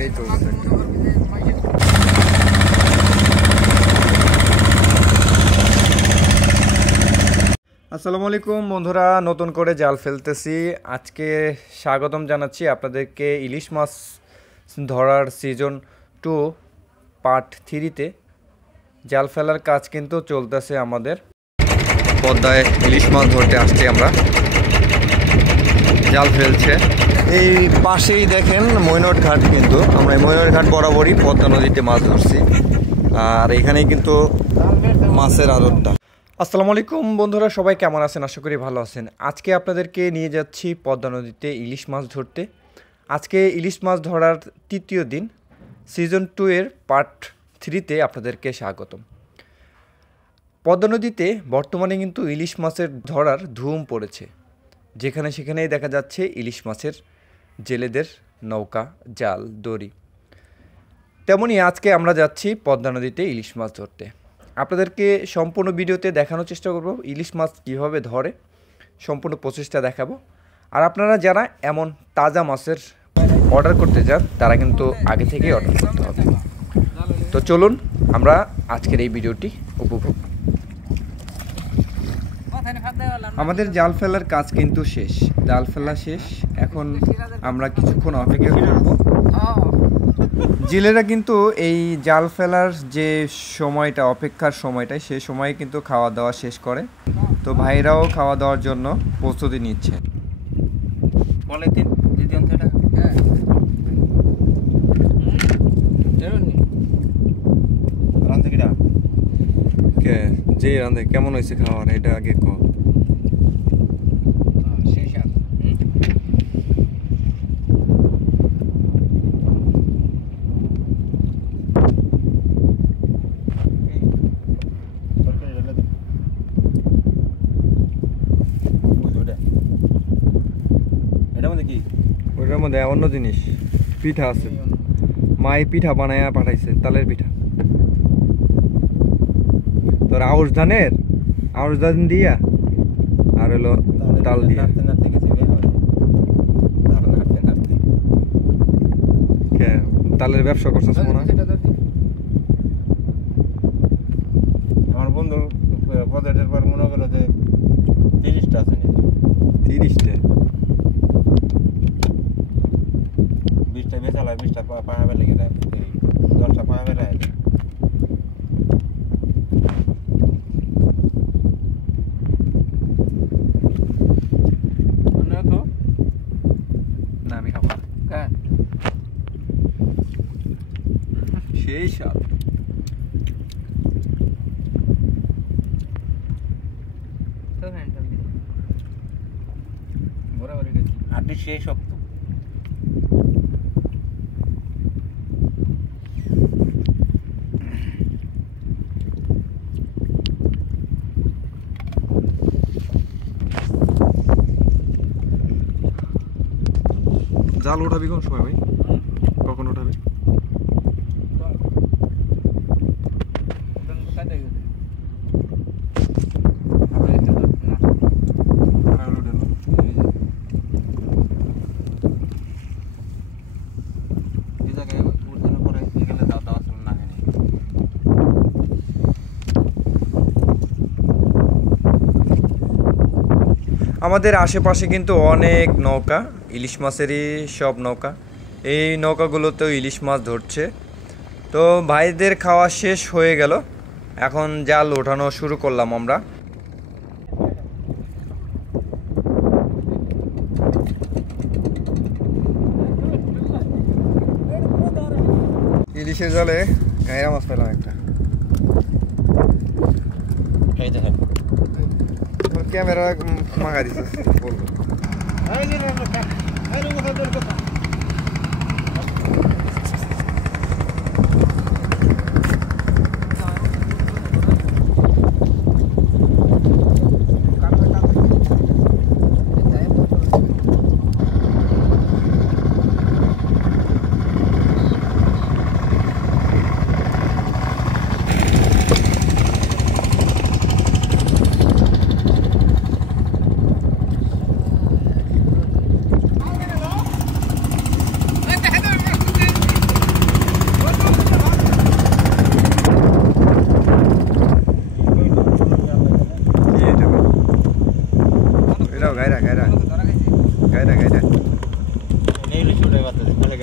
এই চলছে। আসসালামু আলাইকুম বন্ধুরা, নতুন করে জাল ফেলতেছি। আজকে স্বাগতম জানাচ্ছি আপনাদেরকে ইলিশ মাছ ধরার সিজন 2 পার্ট 3-তে। জাল ফেলার কাজ কিন্তু চলতেছে আমাদের। পদ্মায় ইলিশ মাছ ধরতে আসছি আমরা, জাল ফেলছে। এই পাশেই দেখেন মৈনট ঘাট, কিন্তু আমরা এই মৈনট ঘাট বরাবরই পদ্মা নদীতে মাছ ধরছি। আর এখানেই কিন্তু মাছের আড়তটা। আসসালামু আলাইকুম বন্ধুরা, সবাই কেমন আছেন? আশা করি ভালো আছেন। আজকে আপনাদেরকে নিয়ে যাচ্ছি পদ্মা নদীতে ইলিশ মাছ ধরতে। আজকে ইলিশ মাছ ধরার তৃতীয় দিন, সিজন 2 এর পার্ট 3-তে আপনাদেরকে স্বাগতম। পদ্মা নদীতে বর্তমানে কিন্তু ইলিশ মাছের ধরার ধুম পড়েছে। যেখানে সেখানেই দেখা যাচ্ছে ইলিশ মাছের জেলেদের নৌকা, জাল, দড়ি। তেমনই আজকে আমরা যাচ্ছি পদ্মা নদীতে ইলিশ মাছ ধরতে। আপনাদেরকে সম্পূর্ণ ভিডিওতে দেখানোর চেষ্টা করব ইলিশ মাছ কীভাবে ধরে, সম্পূর্ণ প্রসেসটা দেখাবো। আর আপনারা যারা এমন তাজা মাছের অর্ডার করতে চান তারা কিন্তু আগে থেকেই অর্ডার করতে হবে। তো চলুন আমরা আজকের এই ভিডিওটি উপভোগ। আমাদের জাল ফেলার কাজ কিন্তু শেষ, জাল ফেলা শেষ। এখন আমরা কিছুক্ষণ অপেক্ষা করব। জেলেরা কিন্তু এই জাল ফেলার যে সময়টা, অপেক্ষার সময়টা, সেই সময়ে কিন্তু খাওয়া দাওয়া শেষ করে। তো ভাইরাও খাওয়া দাওয়ার জন্য প্রস্তুতি নিচ্ছে। যে রান্ধে কেমন হয়েছে খাওয়ার, এটা আগে ক। ওইটার মধ্যে অন্য জিনিস, পিঠা আছে। মাই পিঠা বানায়া পাঠাইছে, তালের পিঠা। তোর আউশ ধান দিয়া আর হলো তাল দিয়া। তালের ব্যবসা করছিস মনে হয়। আমার বন্ধু প্রজেক্টের পর মনে করো যে 30টা আছে। 30টা 20টা বেচালায়, 20টা পাহাবে লেগে দেয়, 10টা পাহাবে দেয়। না আমি খাবো সেই স্বাদ। আটি সেই শক্ত। জাল উঠাবি কোন সময় ভাই? কখন উঠাবি? আমাদের আশেপাশে কিন্তু অনেক নৌকা, ইলিশ মাছেরই সব নৌকা। এই নৌকাগুলোতেও ইলিশ মাছ ধরছে। তো ভাইদের খাওয়া শেষ হয়ে গেল, এখন জাল ওঠানো শুরু করলাম আমরা। ইলিশের জালে গায়রা মাছ পেলাম একটা। ক্যামেরা মাগা দিছে বলবো।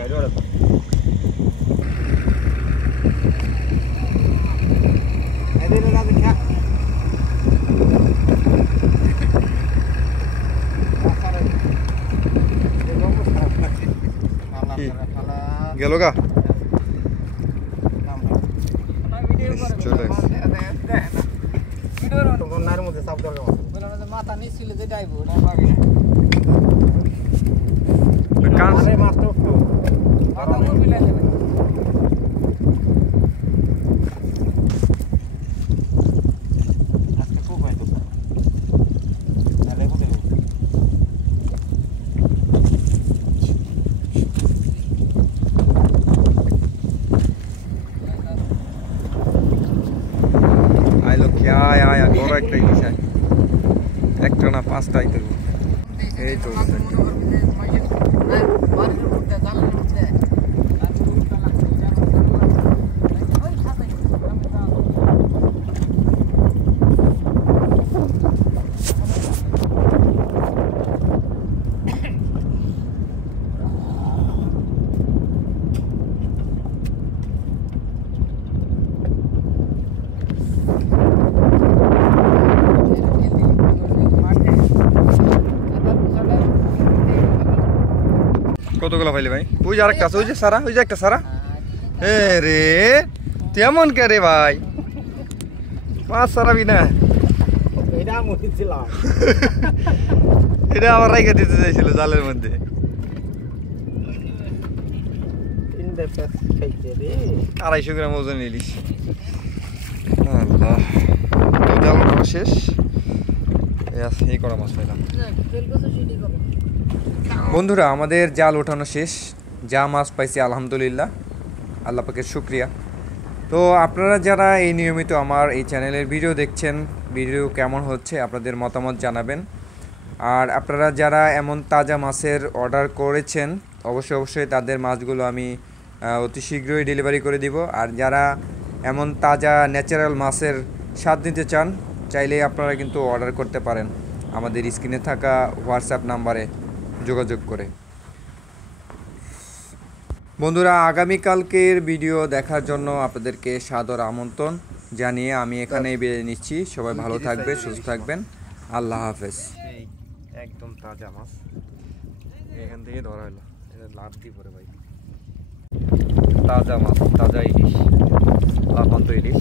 গাড়ি ওরা তো এদিকে না দেখা গেল গা চলে বন্যার মধ্যে চাপ দরকার মাথা নিচ্ছিল যে যাইব আরে মাছ তো মাথা মুখ মিলাই যাবে আজকে খুব হয়তো তাহলে কোথায় আইলো কি আয় আয় বড় একটা ইলিশ আয় একটা না পাঁচটা আইতে এই তো কতগুলো পাইলে ভাই? ওই যে আরেকটা আছে, ওই যে সারা, ওই যে একটা সারা। এ রে তেমন কে রে ভাই, মাছ সারাবি না? এটা মুছিলাম এটা আবার রাইখে দিতে চাইছিল জালের মধ্যে। তিনটে পেস খাইছে রে, 250 গ্রাম ওজন ইলিশ। আল্লাহ, তো জাল ওঠানো শেষ। এই করা মাছ পাইলাম। বন্ধুরা, আমাদের জাল ওঠানো শেষ, যা মাছ পাইছি আলহামদুলিল্লাহ, আল্লাহ পাকের শুকরিয়া। তো আপনারা যারা এই নিয়মিত আমার এই চ্যানেলের ভিডিও দেখছেন, ভিডিও কেমন হচ্ছে আপনাদের মতামত জানাবেন। আর আপনারা যারা এমন তাজা মাছের অর্ডার করেছেন, অবশ্যই তাদের মাছগুলো আমি অতি শীঘ্রই ডেলিভারি করে দিব। আর যারা এমন তাজা ন্যাচারাল মাছের স্বাদ নিতে চান, চাইলেই আপনারা কিন্তু অর্ডার করতে পারেন আমাদের স্ক্রিনে থাকা হোয়াটসঅ্যাপ নাম্বারে যোগাযোগ করে। বন্ধুরা, আগামীকালকের ভিডিও দেখার জন্য আপনাদেরকে সাদর আমন্ত্রণ জানিয়ে আমি এখানেই বিদায় নিচ্ছি। সবাই ভালো থাকবেন, সুস্থ থাকবেন, আল্লাহ হাফেজ। এই একদম তাজা মাছ এখান থেকে ধরা হলো, এটা লাভ দিয়ে পড়ে ভাই। তাজা মাছ, তাজা ইলিশ, লাফান্ত ইলিশ।